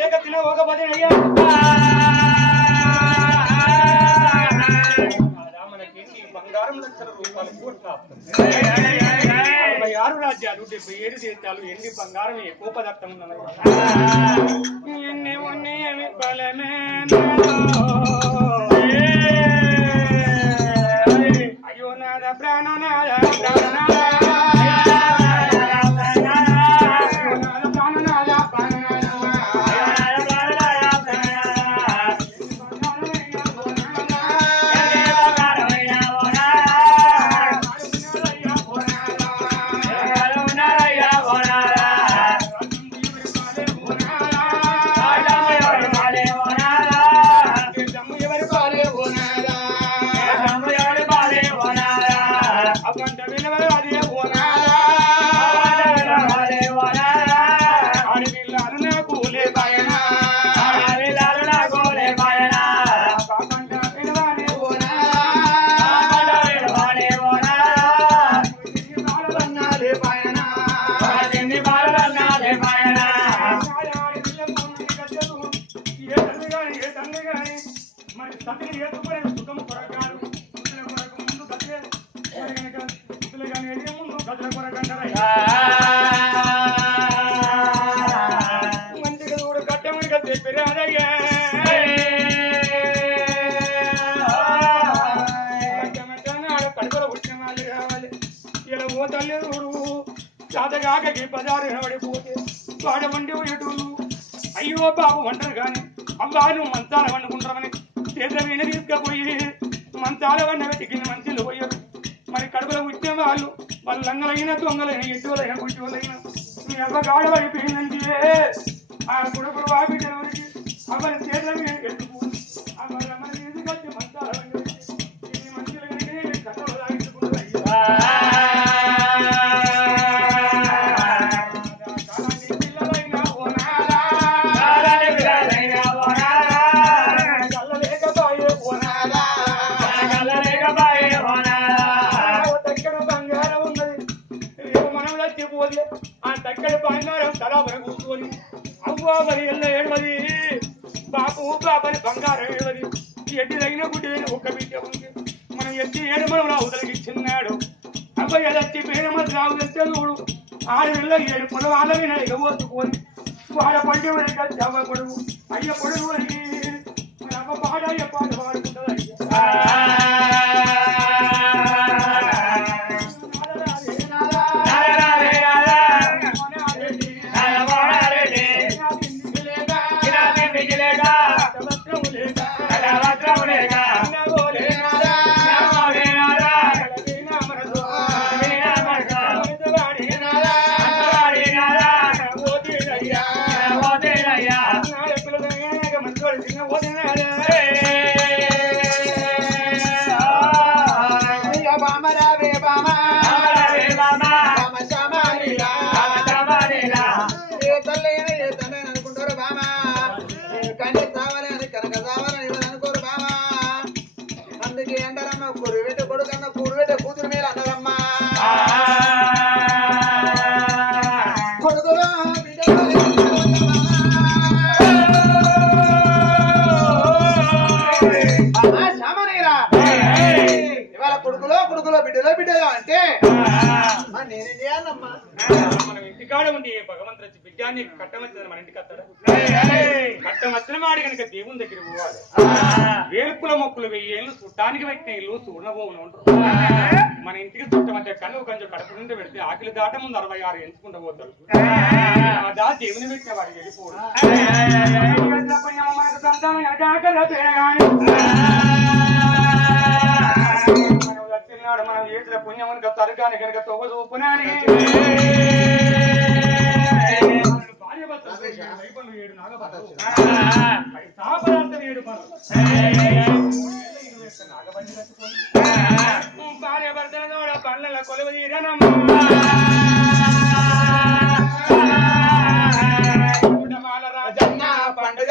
లేక తిన ఒక 10 అయ్యా బంగారం లక్షల రూపాయలు కోట్ల 6 రాజ్యాలు 77 దేశాలు ఎన్ని బంగారం ఎక్కువ పదార్థం ఎన్ని ఉన్నాయి బలమే అయ్యో నాద ప్రాణనాద చాతగాకి బజారు పడిపోతే వాడ వండి ఎటు అయ్యో బాబు వంటరు కానీ అబ్బా నువ్వు మంచాల వండుకుంటామని చేతుల వీణ తీసుకుపోయి మంచాల వండ వెతికి మంచిలో పోయారు మరి కడుపులో పుట్టిన వాళ్ళు లంగలైన దొంగలైన ఎటువలైన పుట్టివలైన మీ అవ్వ గాడ పడిపోయిందంటే ఆ కొడుకులు వాపిటెవరికి అవని చేతుల మీద ఎత్తుకుని అవన్నీ తీసుకొచ్చి మంచాల వండి ఇన్ని మంచులు కనుక కట్టలు తాగించుకుంటారు ఆ తక్కడి బంగారం తలాపన కూర్చుకొని అవ్వా మరి ఎల్ల ఏడవది బాపు బాపని బంగారం ఏడవది ఎట్టి తగిన గుడ్డి ఒక్క బిడ్డ ఉంది మనం ఎత్తి ఏడుమనం రావుదలకి ఇచ్చిన్నాడు అబ్బాయి ఎదచ్చి పేరమ్మ రావు తెస్తే చూడు 6 నెలల 7 పొలవాళ్ళ మీద ఎగబోతుకొని వాడ పండి చవ్వ పొడుగు అయ్య పొడుగు అని మన అమ్మ పాట అయ్య పాట పాడుకుంటుంది బిడ్డలో అంటే నేనేం చేయాలమ్మా మనం ఇంటికాడ ఉండి భగవంతుడు వచ్చి బిడ్డాన్ని కట్టమచ్చిన మన ఇంటికి వస్తాడు కట్టమచ్చిన వాడి కనుక దేవుని దగ్గర పోవాలి వేలుపుల మొక్కులు 1000 ఏళ్ళు చుట్టానికి పెట్టిన ఇల్లు చూడబోను ఉంటారు మన ఇంటికి చుట్టమచ్చే కళ్ళు కొంచెం కడుపు నుండి పెడితే ఆకిలి దాట ముందు 66 ఎంచుకుంటూ పోతాడు దా దేవుని పెట్టిన వాడికి వెళ్ళిపోడు మనకు సంతానం వచ్చినాడు మనం చేసిన పుణ్యమునిక తరగాని కనుక తొవ్వ చూపునాని భార్య భర్తలు 7 నాగపదార్థం 7 పనులు నాగబండి కట్టుకొని భార్య భర్తల తోడ పనుల కొలువ తీరనమ్మ రాజన్న పండుగ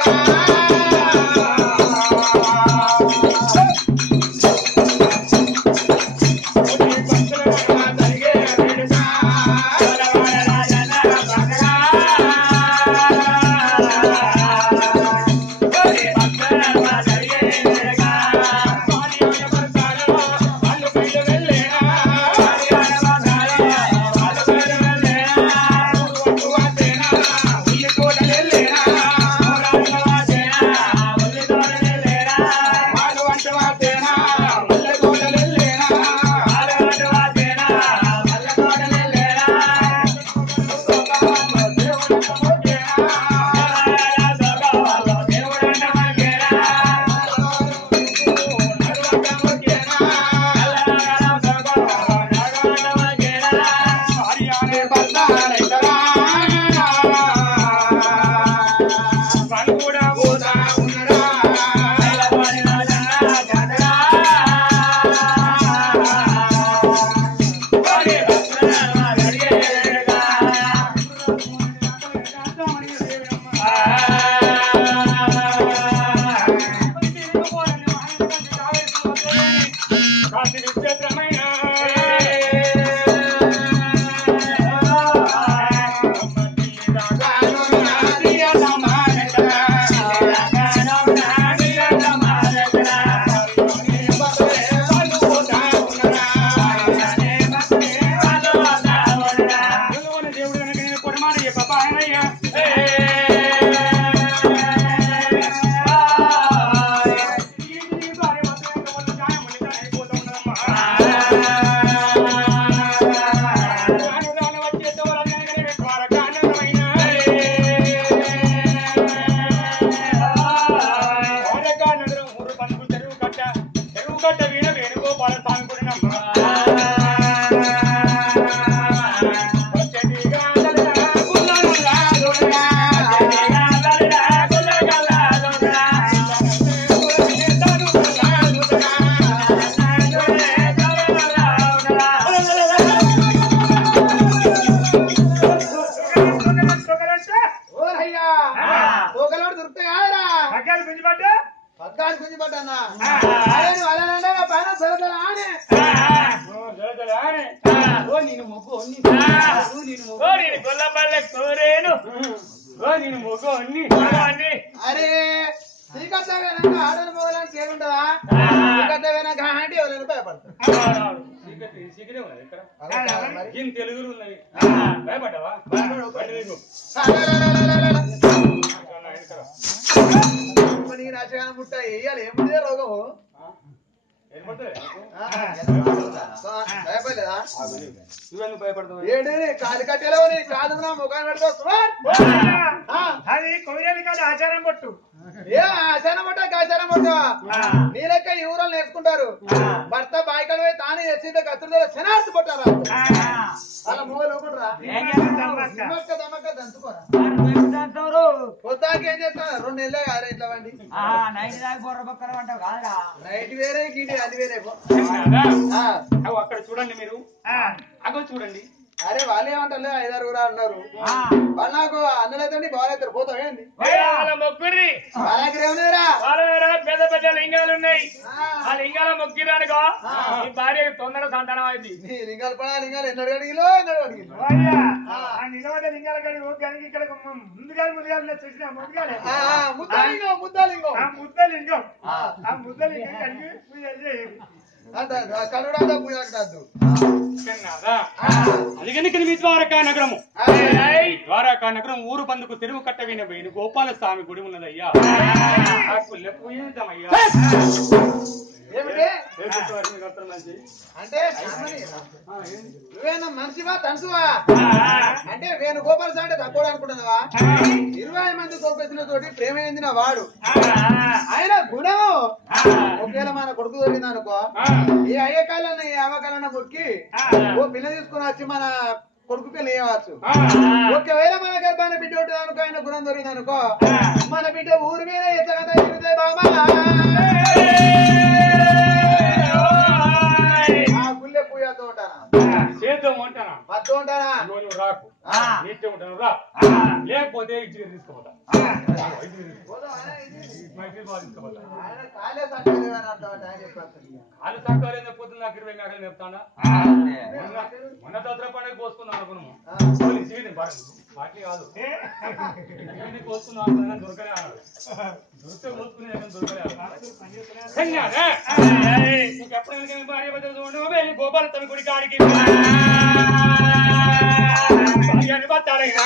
మాట చెప్పానయ్యా అరే శ్రీకథ వెనక ఆడలు మొగలని చేరుంటదా శ్రీకథ వెనక అంటే ఎవరైనా భయపడతారు తెలుగు ఉన్నది భయపడ్డావా రాశగానం పుట్ట వేయాలి ఏముంది రోగం భయపడలేదా ఏంటి కాలు కట్టేలో కాదు నా ముఖాన్ని పెట్టుకో అది కొయ్యాలి కాదు ఆచారం పట్టు ఏ ఆచారం పట్ట ఆచారం పట్టవా నీ లెక్క ఈ ఊరో నేర్చుకుంటారు భర్త బాయికడ పోయి తానే చేసింటే కత్తులు శనార్థి పట్టారా అలా మూగలు ఊకుంటారా దమ్మక్క దంచుకోరా పొద్దాకి ఏం చేస్తాను 2 నెలలే కాదు ఇట్లా వండి నైట్ వేరే గీటి అది వేరే అక్కడ చూడండి మీరు అగో చూడండి అరే వాళ్ళు ఏమంటారు 5-6 కూడా అన్నారు వాళ్ళు నాకు అన్నలైతే బాగాలేదు పోతావు ఏంది మొక్కుర్రి వాళ్ళ దగ్గర ఏమన్నారా పెద్ద పెద్ద లింగాలు ఉన్నాయి ఆ లింగాల మొక్కిరు అనుకో ఈ భార్య తొందర సంతానం అయింది నీ లింగాలు పడా లింగాలు ఎన్నడు అడిగిలో నిలబడ్డ లింగాల కడిగి ఇక్కడ ముందుగా చూసిన ముద్దలింగం ముద్దలింగం ముద్దలింగం ఆ ముద్దలింగం కడిగి పూజ చేయాలి కనుడా పూజాకటద్దు అదిగనికని మీ ద్వారకా నగరము ద్వారకా నగరం ఊరు పందుకు తెరువు కట్టవిన వేణు గోపాల స్వామి గుడి ఉన్నదయ్యా అంటే నువ్వేనా మనిషివా తనుసువా అంటే వేణుగోపాల స్వామి అంటే తక్కువ అనుకుంటున్నావా 20 మంది గోపేసిన తోటి ప్రేమ చెందిన వాడు ఆయన గుణం ఒకవేళ మన కొడుకు దొరికింది అనుకో ఏ అయ్యే కాలన్నా ఏ అవ్వకాలన్నా మొక్కి ఓ పిల్ల తీసుకుని వచ్చి మన కొడుకు పెళ్లి చేయవచ్చు ఒకవేళ మన గర్భాన బిడ్డ ఉంటుంది అనుకో ఆయన గుణం దొరికింది అనుకో మన బిడ్డ ఊరి మీద ఎత్తగత తిరుగుతాయి బాబా గుళ్ళె పూజతో ఉంటానా చేద్దాం అంటానా మత్తు ఉంటానా నువ్వు రాకు నీటే ఉంటాను రా లేకపోతే ఇంటికి తీసుకుపోతా వాళ్ళు తక్కువ పోతుంది నాకు 20 మేకలు చెప్తాడా మొన్న దసరా పండుగ కోసుకుందాం అనుకున్నాము వాటి కాదు కోసుకుందాం దొరకలే అన్నాడు దొరికితే కోసుకునే దొరకలే ఎప్పుడు భార్య భద్ర చూడండి గోపాల తమి గుడి కాడికి బతాడైనా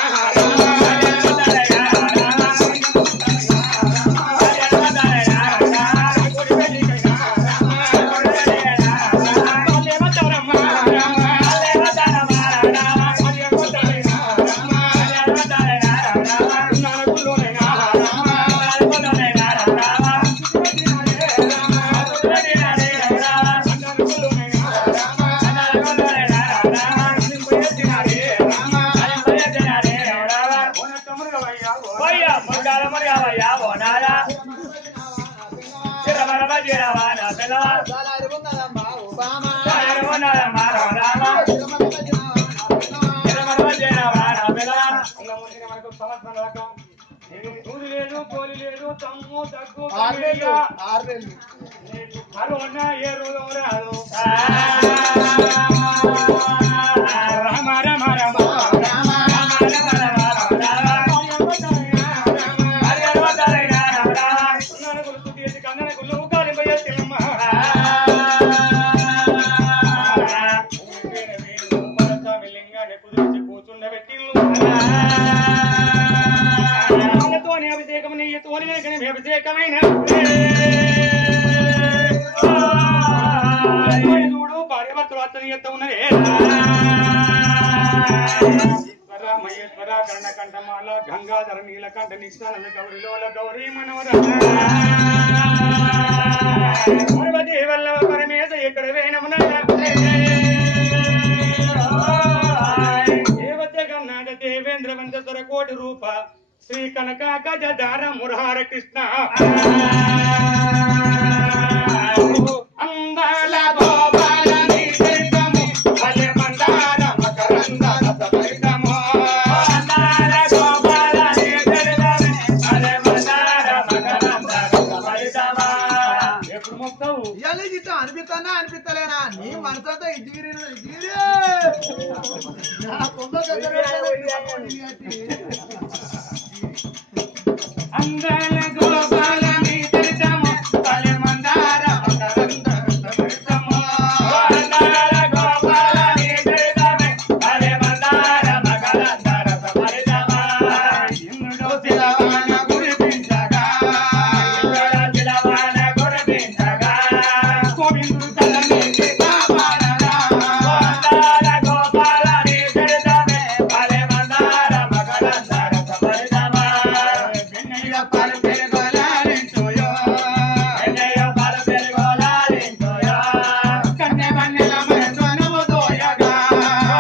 లేదు పోలి లేదు తమ్ము తగ్గు 6 నెలలు కరోనా ఏ రోజు రాదు రామ రామ రామ కూర్చుండబెట్టి వాళ్ళతోని అభిషేకం నెయ్యతోని కనుక అభిషేకమైన చూడు భార్యభర్తలు అతని ఎత్త ఉన్నది ఈశ్వర మహేశ్వర కర్ణకంఠమాల గంగాధర నీలకంఠ నిష్ఠానంద గౌరిలోల గౌరీ మనోర పార్వతీ వల్లభ పరమేశ ఇక్కడ వేణమున దేవత గన్నాథ దేవేంద్ర వంశర కోటి రూప శ్రీ కనక గజధార మురహార కృష్ణ అందాల గోపాల నీతము భలే మందార మకరంద రసభరితము అందాల గోపాల నీతము భలే మందార మకరంద రసభరితము ఎప్పుడు మొక్తావు ఇయాల గిట్ట అనిపిస్తానా అనిపిస్తలేనా నీ మనసుతో ఇదిగిరి అందాల గోపాల నీతము భలే మందార మకరంద రసభరితము అందాల గోపాల నీతము భలే మందార మకరంద రసభరితము ఇంద్రుడు శిలవాన కురిపించగా గోవిందుడు తలనేసి కాపాడగా అందాల గోపాల నీతము భలే మందార మకరంద రసభరితము వెన్నెల పాలు పెరుగోలాలించోయో వెన్నెల పాలు పెరుగోలాలించోయో కన్నె వన్నెల మనసునము దోయగా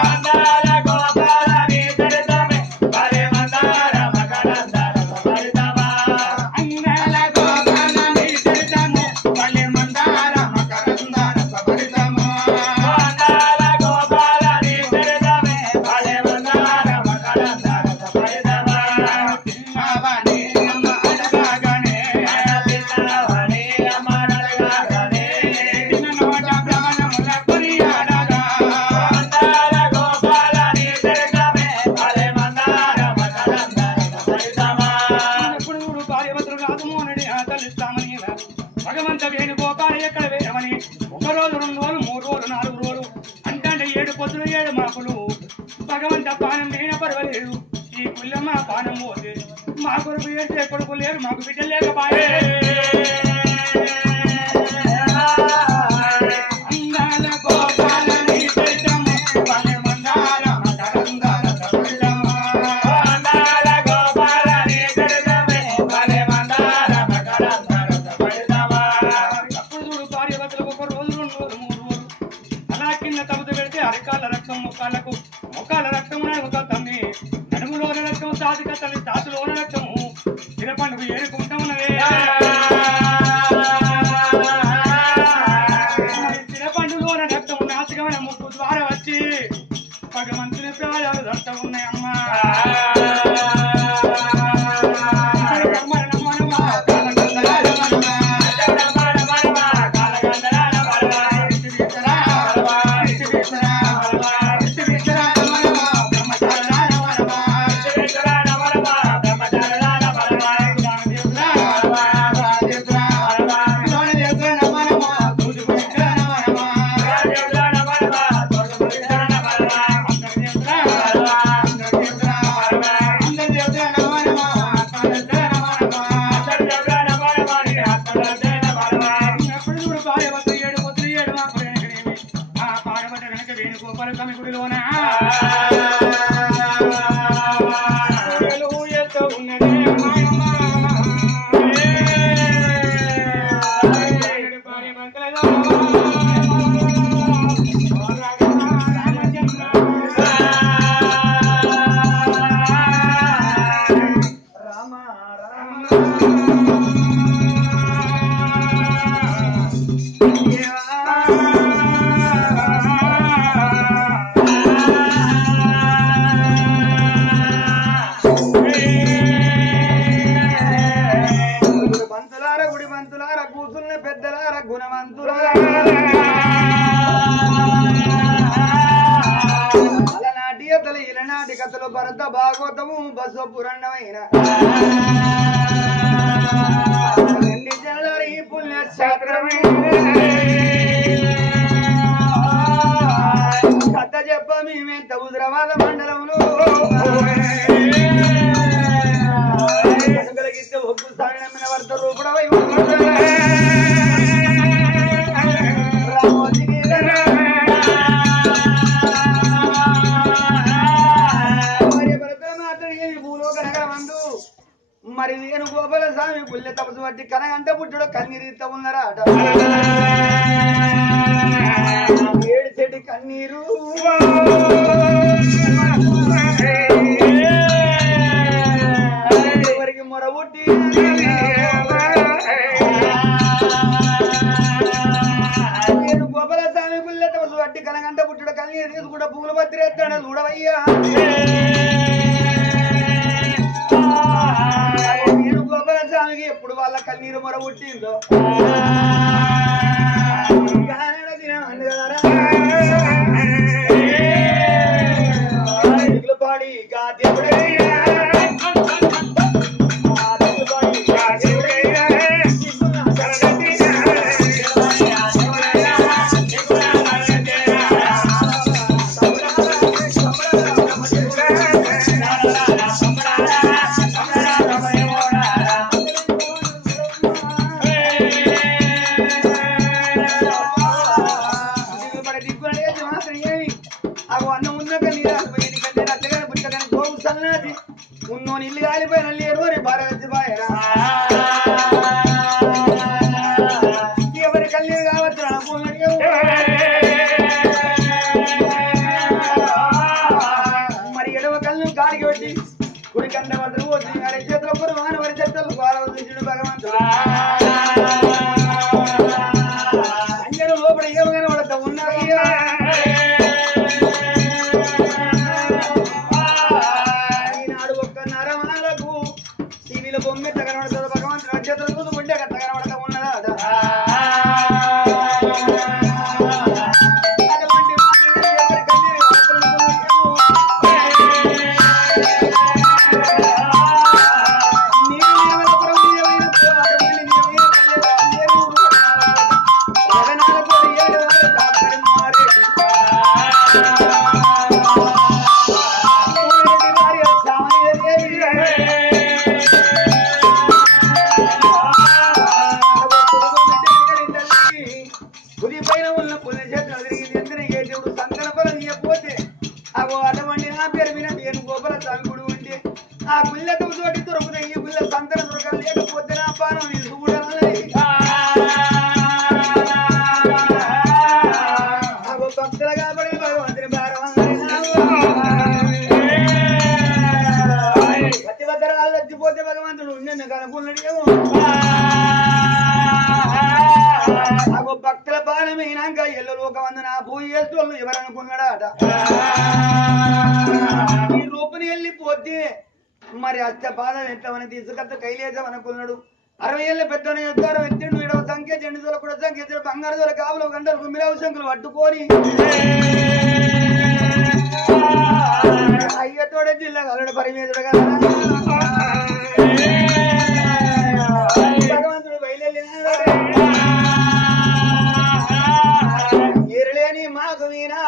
అందాల గోపాల నీతము భలే మందార మకరంద రసభరితము అందాల గోపాల నీతము భలే మందార మకరంద రసభరితము అందాల గోపాల నీతము భలే మందార మకరంద రసభరితము పిల్లవని అమ్మ అడగాగనే పిల్లవని అమ్మ అడగాగనే నిన్న నోట ప్రాణముల కొనియాడగా అందాల గోపాల నీతము భలే మందార మకరంద రసభరితము ఎప్పుడు చూడు భార్యభర్తలు రాజము అని ఆచరిస్తామని భగవంత వేణుగోపాల ఎక్కడ వేయమని 1 రోజు 2 రోజులు 3 రోజులు 4 రోజులు అంటే 7 పొద్దులు 7 మాపులు భగవంత పానం లేన పర్వాలేదు ఈ పుల్లమ్మ పానం పోతే మా కొరకు ఏడ్చే కొడుకు లేరు మాకు బిడ్డ లేకపాయే అందాల గోపాల నీతము భలే మందార మకరంద రసభరితము అందాల గోపాల నీతము భలే మందార మకరంద రసభరితము అప్పుడు చూడు భార్యభర్తలకు 1 రోజు 2 రోజులు 3 రోజులు అలా కింద తమత పెడితే అరికాల రక్తం మొక్కాల రక్తం ఒక తమ్మి నడుములోన రక్తం సాధిక తల్లి తాతులోన రక్తము చిరపండుగ ఏరుకుంటా ఉన్నదే చిరపండులోన రక్తం నాసికమైన ముక్కు ద్వారా వచ్చి భగవంతుని ప్రాయాలు రక్తం ఉన్నాయమ్మా వేణుగోపాల స్వామి గుడిలోన ఉన్నదే ఇలనాటి కథలు భరత భాగవతము బస పురాణమైన జనవరి పుణ్యక్షేత్రమే కథ చెప్ప మేమెంత హుజరాబాద్ మండలంలో ఏమి భూలోక నగరమందు మరి వేణు గోపాల స్వామి గుళ్ళె తపసు పట్టి కనగంట పుట్టుడు కన్నీరు ఉన్నారా అట ఏడు చెడి కన్నీరు ఎవరికి మొరబుట్టి వేణు గోపాల స్వామి గుళ్ళె తపసు పట్టి కనగంట పుట్టుడు కన్నీరు తీసుకుంటా పూల పత్రిస్తాడు చూడవయ్యా స్వామికి ఎప్పుడు వాళ్ళ కన్నీరు మొర పుట్టిందో పాడి ఉన్నోని ఇల్లు కాలిపోయిన లేరు అని భార్య వచ్చిపోయారా ఎవరి కళ్ళు కావచ్చు మరి ఎడవ కళ్ళు కాడికి పెట్టి కుడి కండ వద్దరు పోతుంది అరే చేతులు ఒకరు వాని వరి చేతులు బాలవద్దు భగవంతుడు అందరూ లోపల ఏమగానే పడతా ఉన్నారు బొమ్మె తగనబడతాడు భగవంతుడు అధ్యతలు చూసుకుంటే అక్కడ తగనబడతా ఉన్నదా అటువంటి నా పేరు విన నేను గోపాల స్వామి ఉంటే ఆ గుళ్ళతో తోటి దొరుకుతాయి ఈ గుళ్ళ సంతన దొరకలు లేకపోతే నా పానం భక్తులు కాబట్టి భగవంతుని ప్రతి భద్రాలు చచ్చిపోతే భగవంతుడు ఉండేందుకు అనుకున్నాడేమో భక్తుల పానమైనాక ఎల్ల లోకమందు నా పూజ చేస్తూ ఎవరనుకున్నాడా అట ఈ రూపుని వెళ్ళిపోతే మరి అత్త బాధ ఎత్తమని తీసుకత్త కైలేసం అనుకున్నాడు 60 ఏళ్ళ పెద్దనే చెప్తారు ఎత్తిండు వీడవ సంఖ్య జెండు దొల కూడా సంఖ్య బంగారు దొల కాపులు గంటలు గుమ్మిరావు శంకులు పట్టుకొని అయ్యతోడే జిల్లా కలడు పరిమేతుడు కదా భగవంతుడు బయలుదేరినాడు ఎరలేని మాకు మీనా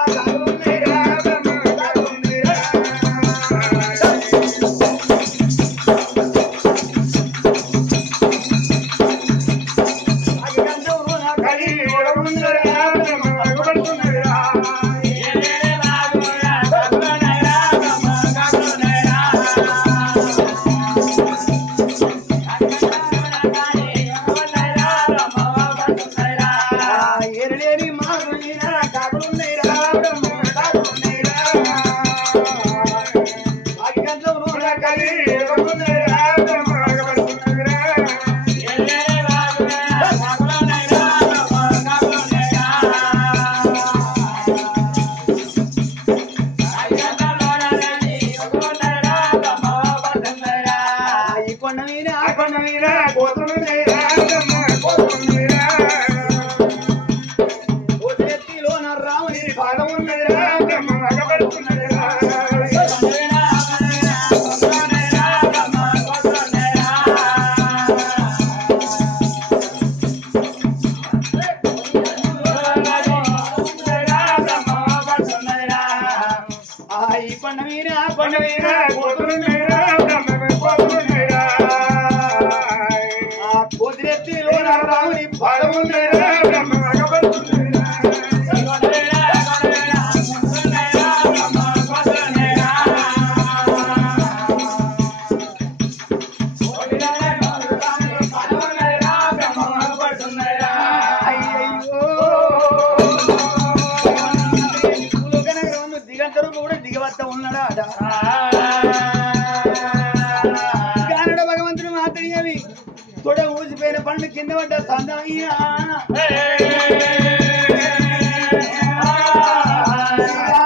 పండు కింద పడ్డ సందమయ్యా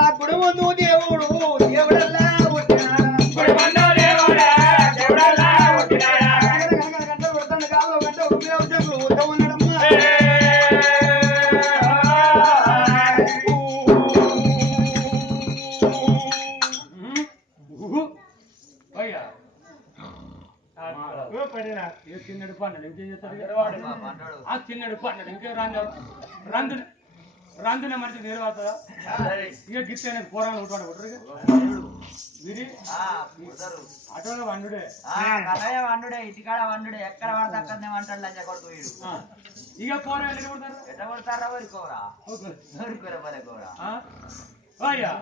అప్పుడు ముందు దేవుడు దేవుడల్లా గంట పెడతాను కాదు గంట ఉద్యోగం ఉన్నాడమ్మా చిన్నడు పన్నాడు ఇంకేం చేస్తాడు ఆ చిన్నడు పన్నాడు ఇంకేం రందున రందున మంచి నిర్వాతదా ఇక గిట్ట పోరాలు ఉంటాడు విరి అటోలో వండుడే వండుడే ఇటుకాడ వండుడే ఎక్కడ పడితే అక్కడనే వంటాడు లంచ కొడుకు వీడు ఇక పోరాలు ఎట్లా కొడతారు ఎట్లా కొడతారా ఊరుకోరా ఊరుకోరా పరే కోరా అయ్యా